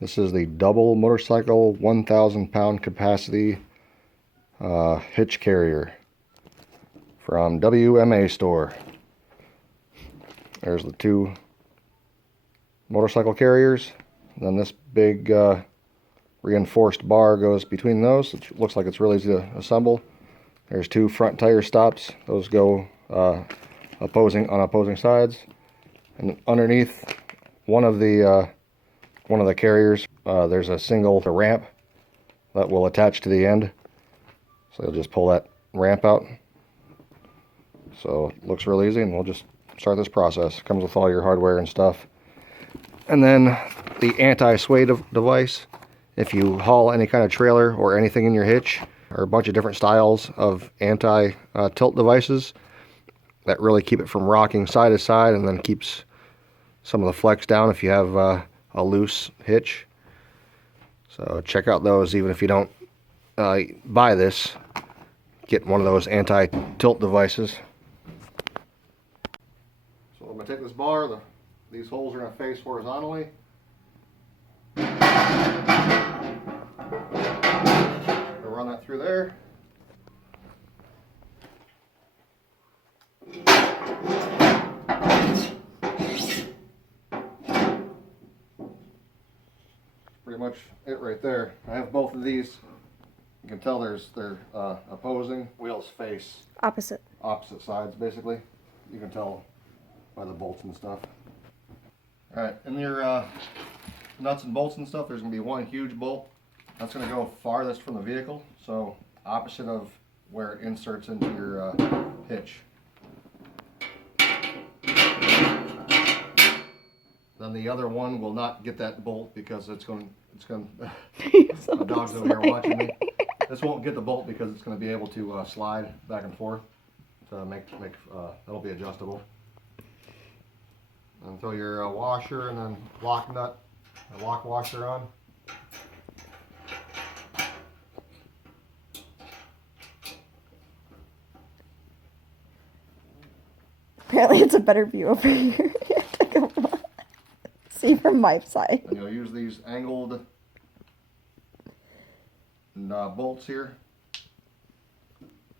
This is the double motorcycle 1,000 pound capacity hitch carrier from WMA Store. There's the two motorcycle carriers. Then this big reinforced bar goes between those. It looks like it's really easy to assemble. There's two front tire stops. Those go on opposing sides. And underneath one of the carriers, there's a single ramp that will attach to the end. So you'll just pull that ramp out. So it looks real easy, and we'll just start this process. Comes with all your hardware and stuff. And then the anti-sway device. If you haul any kind of trailer or anything in your hitch, or a bunch of different styles of anti-tilt devices that really keep it from rocking side to side, and then keeps some of the flex down if you have a loose hitch. So check out those. Even if you don't buy this, get one of those anti-tilt devices. So I'm going to take this bar, these holes are going to face horizontally. I'll run that through there. Pretty much it right there. I have both of these. You can tell they're opposing. Wheels face opposite sides, basically. You can tell by the bolts and stuff. Alright, in your nuts and bolts and stuff, there's going to be one huge bolt. That's going to go farthest from the vehicle, so opposite of where it inserts into your hitch. Then the other one will not get that bolt because it's going my dog's over here watching me. This won't get the bolt because it's going to be able to slide back and forth to make that'll be adjustable. And throw your washer and then lock nut and lock washer on. Apparently it's a better view over here. See from my side. And you'll use these angled bolts here.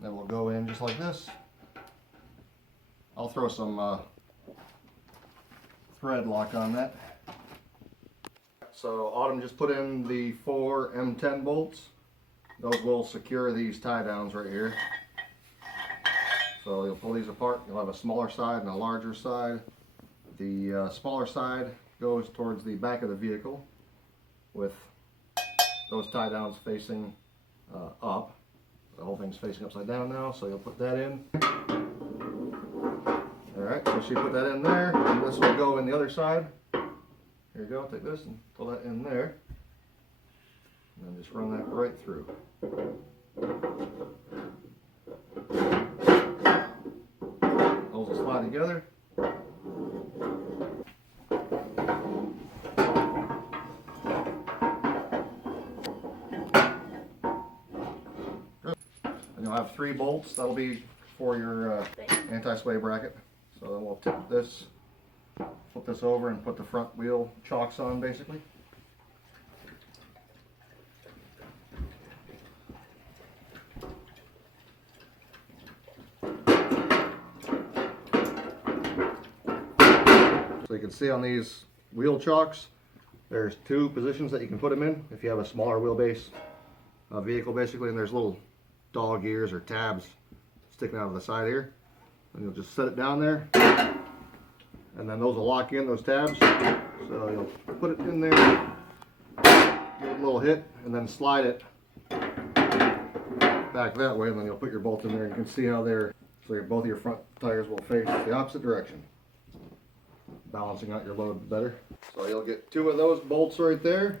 That will go in just like this. I'll throw some thread lock on that. So Autumn just put in the 4 M10 bolts. Those will secure these tie downs right here. So you'll pull these apart. You'll have a smaller side and a larger side. The smaller side goes towards the back of the vehicle with those tie downs facing up. The whole thing's facing upside down now, so you'll put that in. Alright, so she put that in there, and this will go in the other side. Here you go, take this and pull that in there. And then just run that right through. Those will slide together. And you'll have 3 bolts. That'll be for your anti-sway bracket. So then we'll tip this, flip this over, and put the front wheel chocks on, basically. So you can see on these wheel chocks, there's 2 positions that you can put them in if you have a smaller wheelbase vehicle, basically, and there's little dog ears or tabs sticking out of the side here. And you'll just set it down there, and then those will lock in, those tabs. So you'll put it in there, give it a little hit, and then slide it back that way, and then you'll put your bolt in there, and you can see how so both of your front tires will face the opposite direction, balancing out your load better. So you'll get 2 of those bolts right there,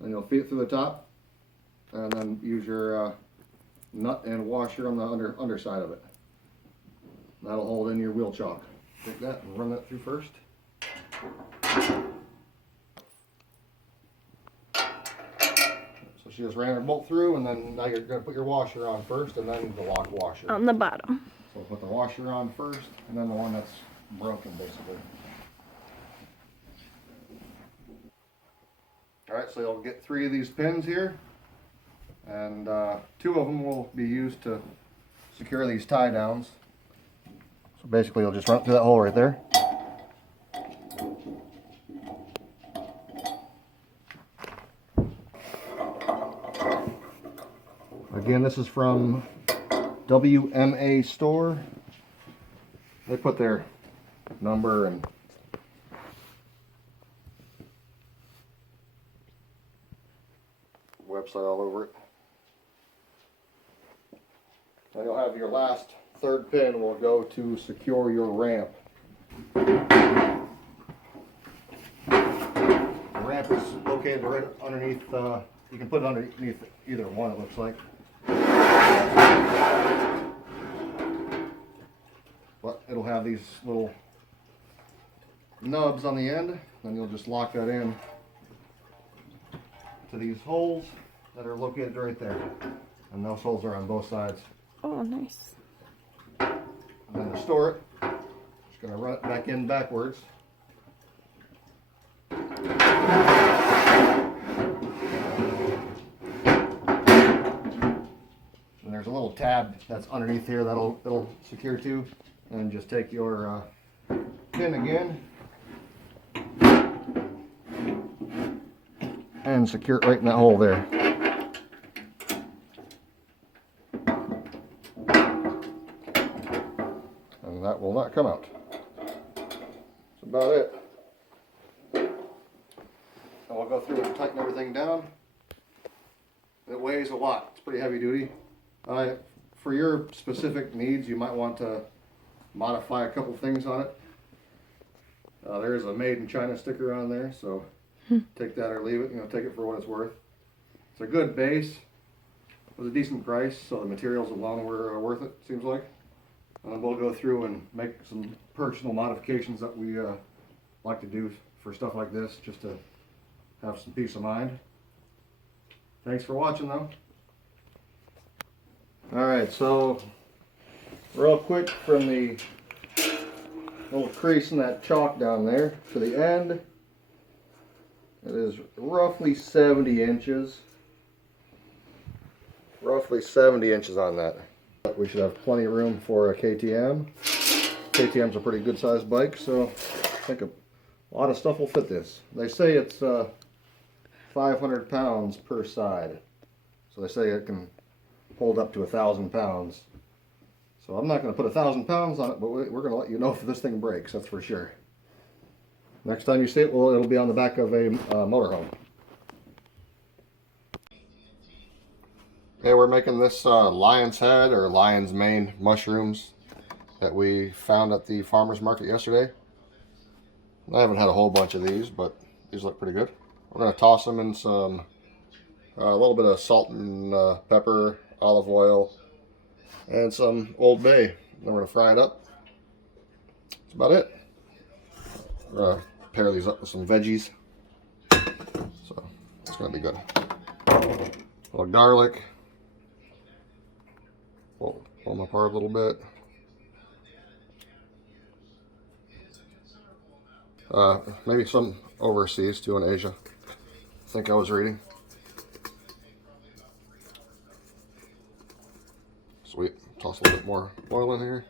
and you'll feed it through the top, and then use your nut and washer on the underside of it. That'll hold in your wheel chock. Take that and run that through first. So she just ran her bolt through, and then now you're going to put your washer on first, and then the lock washer. On the bottom. So put the washer on first, and then the one that's broken, basically. Alright, so you'll get 3 of these pins here, and 2 of them will be used to secure these tie downs. So basically you'll just run it through that hole right there. Again, this is from WMA Store. They put their number and website all over it. And you'll have your last 3rd pin will go to secure your ramp. The ramp is located right underneath, you can put it underneath either one, it looks like. But it'll have these little nubs on the end, then you'll just lock that in to these holes that are located right there. And those holes are on both sides. Oh, nice. And then to store it, just going to run it back in backwards. And there's a little tab that's underneath here that'll secure to. And just take your pin again and secure it right in that hole there. And that will not come out. That's about it. And we'll go through and tighten everything down. It weighs a lot. It's pretty heavy duty. For your specific needs, you might want to modify a couple things on it. There is a made in China sticker on there, so take that or leave it. Take it for what it's worth. It's a good base. It was a decent price, so the materials alone were worth it, seems like. And then we'll go through and make some personal modifications that we like to do for stuff like this, just to have some peace of mind. Thanks for watching, though. Alright, so real quick, from the little crease in that chalk down there to the end, it is roughly 70 inches. Roughly 70 inches on that. We should have plenty of room for a KTM. KTM's a pretty good sized bike, so I think a lot of stuff will fit this. They say it's 500 pounds per side. So they say it can hold up to 1,000 pounds. So I'm not going to put 1,000 pounds on it, but we're going to let you know if this thing breaks, that's for sure. Next time you see it, well, it'll be on the back of a motorhome. Okay, we're making this lion's head or lion's mane mushrooms that we found at the farmer's market yesterday. I haven't had a whole bunch of these, but these look pretty good. We're going to toss them in some, a little bit of salt and pepper, olive oil, and some Old Bay. Then we're going to fry it up. That's about it. We're going to pair these up with some veggies. So it's going to be good. A little garlic. Pull them apart a little bit. Maybe some overseas too, in Asia, I think I was reading. Sweet. Toss a little bit more oil in here.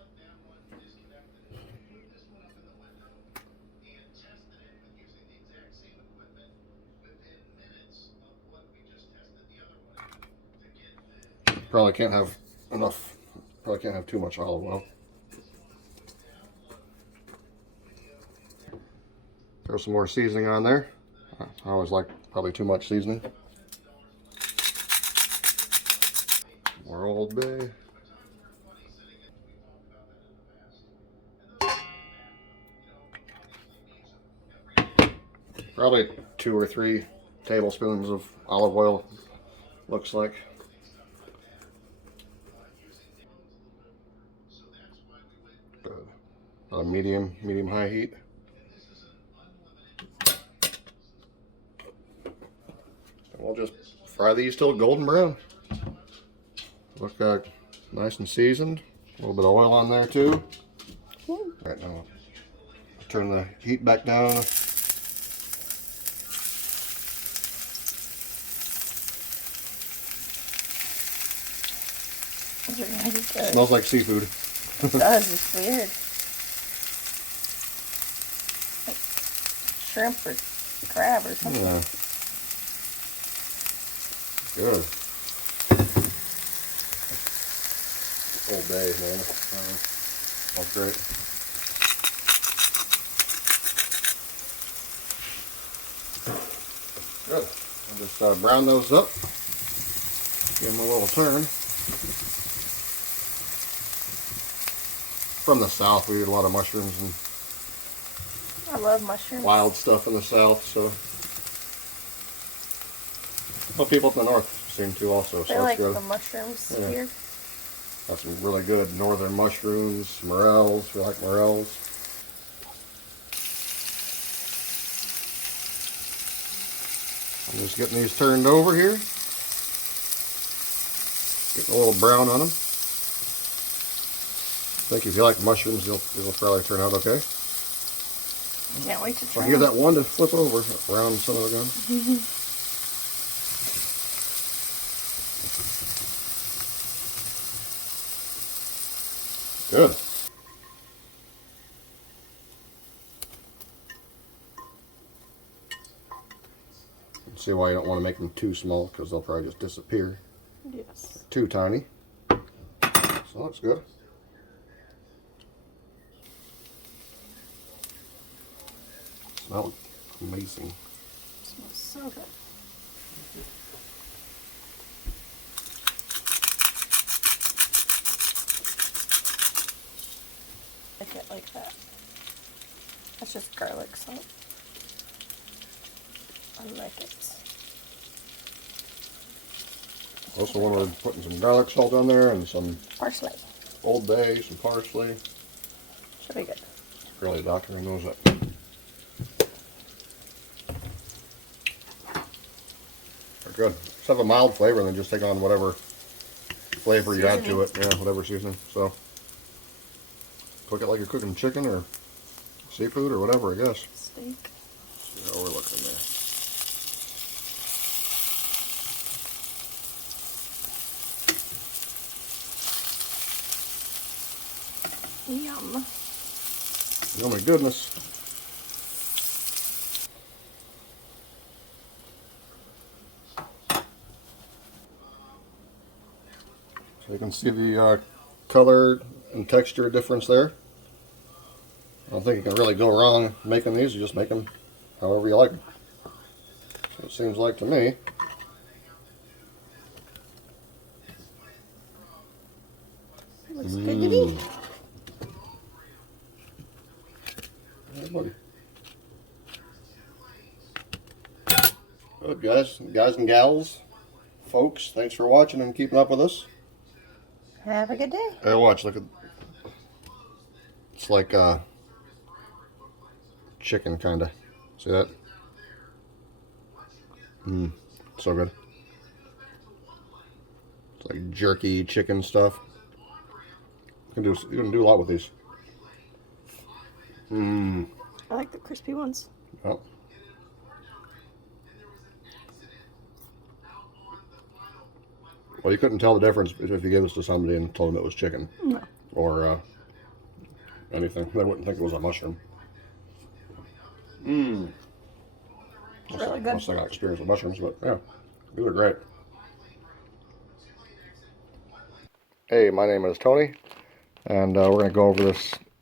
Probably can't have enough. Probably can't have too much olive oil. Throw some more seasoning on there. I always like probably too much seasoning. More Old Bay. Probably 2 or 3 tablespoons of olive oil, looks like. Good. A medium high heat. We'll just fry these till golden brown. Look nice and seasoned. A little bit of oil on there too. All right, now turn the heat back down. are gonna be good. Smells like seafood. It does. It's weird. Like shrimp or crab or something. Yeah. Good. All day, man. Smells great. Good. I'll just brown those up. Give them a little turn. From the south, we eat a lot of mushrooms and I love mushrooms. wild stuff in the south, so. Well, people up in the north seem to also, so I that's like good. the mushrooms Yeah. here. Got some really good northern mushrooms, morels, if you like morels. I'm just getting these turned over here. Getting a little brown on them. I think if you like mushrooms, they'll probably turn out okay. Can't wait to try. I'll give that one to flip over around some of the gun. Good. See why you don't want to make them too small, because they'll probably just disappear. Yes. Too tiny. So that's good. Smells amazing. It smells so good. Like it like that. That's just garlic salt. I like it. Also wanted putting some garlic salt on there and some Parsley. Old Bay, some parsley. Should be good. Really, doctor knows that. They're good. Just have a mild flavor and then just take on whatever flavor you add to it. Yeah, whatever seasoning. So cook it like you're cooking chicken or seafood or whatever, I guess. Steak. See how we're looking there. Yum. Oh my goodness. So you can see the color and texture difference there. I don't think you can really go wrong making these. You just make them however you like them. So it seems like to me. Looks good to me. Hey, buddy. Good, guys and gals, folks, thanks for watching and keeping up with us. Have a good day. Hey, watch, look at, it's like chicken, kind of. See that? So good. It's like jerky chicken stuff. You can do a lot with these. I like the crispy ones. Oh. Well, you couldn't tell the difference if you gave this to somebody and told them it was chicken. No. Or anything. They wouldn't think it was a mushroom. It's really good. Unless I got experience with mushrooms, but yeah, these are great. Hey, my name is Tony, and we're going to go over this